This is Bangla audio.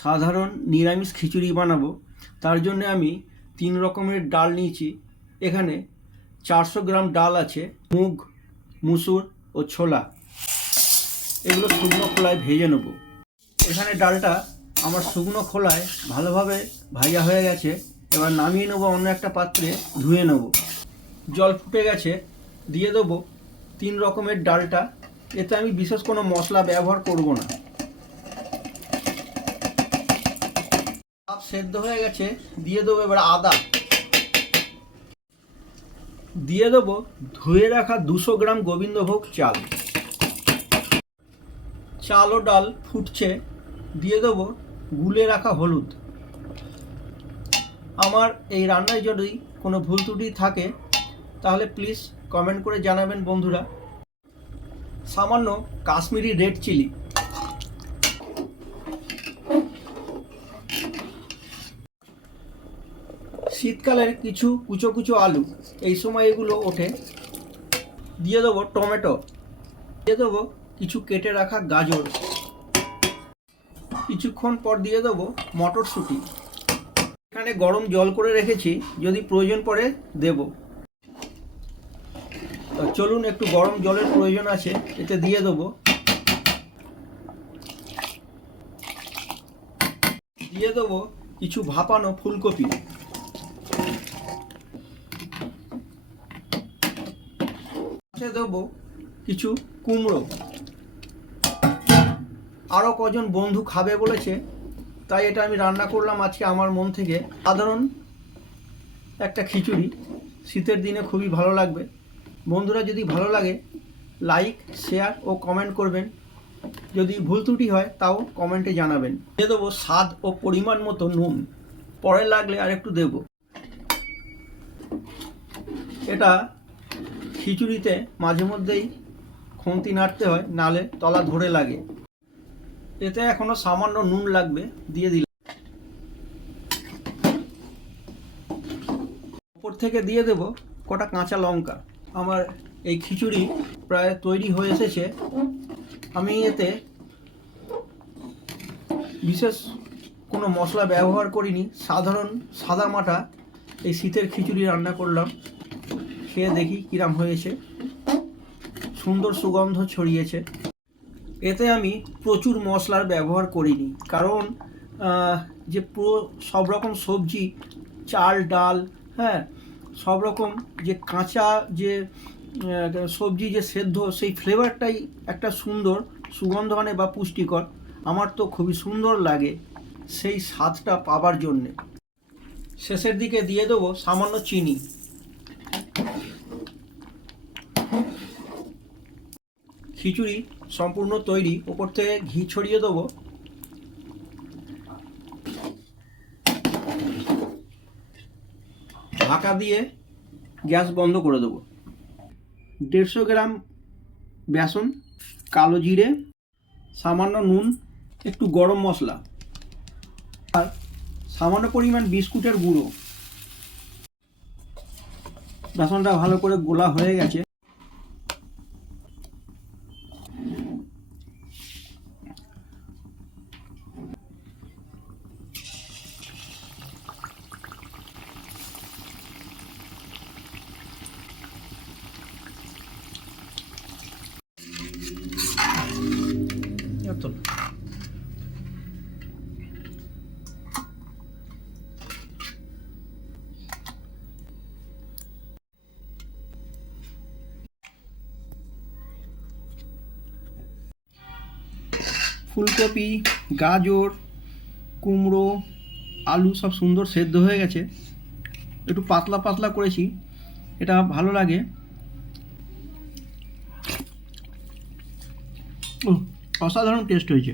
সাধারণ নিরামিষ খিচুড়ি বানাবো, তার জন্য আমি 3 রকমের ডাল নিয়েছি। এখানে 400 গ্রাম ডাল আছে, মুগ, মুসুর ও ছোলা। এগুলো শুকনো খোলায় ভেজে নেব। এখানে ডালটা আমার শুকনো খোলায় ভালোভাবে ভাজা হয়ে গেছে। এবার নামিয়ে নেবো অন্য একটা পাত্রে, ধুয়ে নেব। জল ফুটে গেছে, দিয়ে দেবো 3 রকমের ডালটা। এতে আমি বিশেষ কোনো মশলা ব্যবহার করব না। সেদ্ধ হয়ে গেছে, দিয়ে দেবো এবার আদা। দিয়ে দেবো ধুয়ে রাখা 200 গ্রাম গোবিন্দভোগ চাল। চাল ও ডাল ফুটছে, দিয়ে দেবো গুলে রাখা হলুদ। আমার এই রান্নায় যদি কোনো ভুল ত্রুটি থাকে তাহলে প্লিজ কমেন্ট করে জানাবেন বন্ধুরা। সামান্য কাশ্মীরি রেড চিলি। শীতকালের কিছু কুচো কুচো আলু, এই সময় এগুলো ওঠে। দিয়ে দেবো টমেটো, দিয়ে দেবো কিছু কেটে রাখা গাজর, কিছুক্ষণ পর দিয়ে দেবো মটরশুঁটি। এখানে গরম জল করে রেখেছি, যদি প্রয়োজন পড়ে দেব। চলুন, একটু গরম জলের প্রয়োজন আছে, এতে দিয়ে দেবো। দিয়ে দেবো কিছু ভাপানো ফুলকপি। দেবো কিছু কুমড়ো। আরও কজন বন্ধু খাবে বলেছে, তাই এটা আমি রান্না করলাম আজকে আমার মন থেকে। সাধারণ একটা খিচুড়ি, শীতের দিনে খুবই ভালো লাগবে। বন্ধুরা, যদি ভালো লাগে লাইক, শেয়ার ও কমেন্ট করবেন। যদি ভুল ত্রুটি হয় তাও কমেন্টে জানাবেন। দিয়ে দেবো স্বাদ ও পরিমাণ মতো নুন, পরে লাগলে আর একটু দেব। এটা খিচুড়িতে মাঝে মধ্যেই খুন্তি নাড়তে হয়, নালে তলা ধরে লাগে। এতে এখনো সামান্য নুন লাগবে, দিয়ে দিলাম। উপর থেকে দিয়ে দেব কটা কাঁচা লঙ্কা। আমার এই খিচুড়ি প্রায় তৈরি হয়ে এসেছে। আমি এতে বিশেষ কোনো মশলা ব্যবহার করিনি, সাধারণ সাদা মাটা এই শীতের খিচুড়ি রান্না করলাম। খেয়ে দেখি কিরাম হয়েছে। সুন্দর সুগন্ধ ছড়িয়েছে। এতে আমি প্রচুর মশলার ব্যবহার করিনি, কারণ যে সব রকম সবজি, চাল ডাল, হ্যাঁ, সব রকম যে কাঁচা যে সবজি যে সেদ্ধ, সেই ফ্লেভারটাই একটা সুন্দর সুগন্ধ আনে বা পুষ্টিকর। আমার তো খুবই সুন্দর লাগে সেই স্বাদটা পাবার জন্যে। শেষের দিকে দিয়ে দেবো সামান্য চিনি। খিচুড়ি সম্পূর্ণ তৈরি। ওপর থেকে ঘি ছড়িয়ে দেবো। ঢাকা দিয়ে গ্যাস বন্ধ করে দেবো। 150 গ্রাম বেসন, কালো জিরে, সামান্য নুন, একটু গরম মশলা আর সামান্য পরিমাণ বিস্কুটের গুঁড়ো। বেসনটা ভালো করে গোলা হয়ে গেছে। ফুলকপি, গাজর, কুমড়ো, আলু সব সুন্দর সেদ্ধ হয়ে গেছে। একটু পাতলা পাতলা করেছি, এটা ভালো লাগে। অসাধারণ টেস্ট হয়েছে।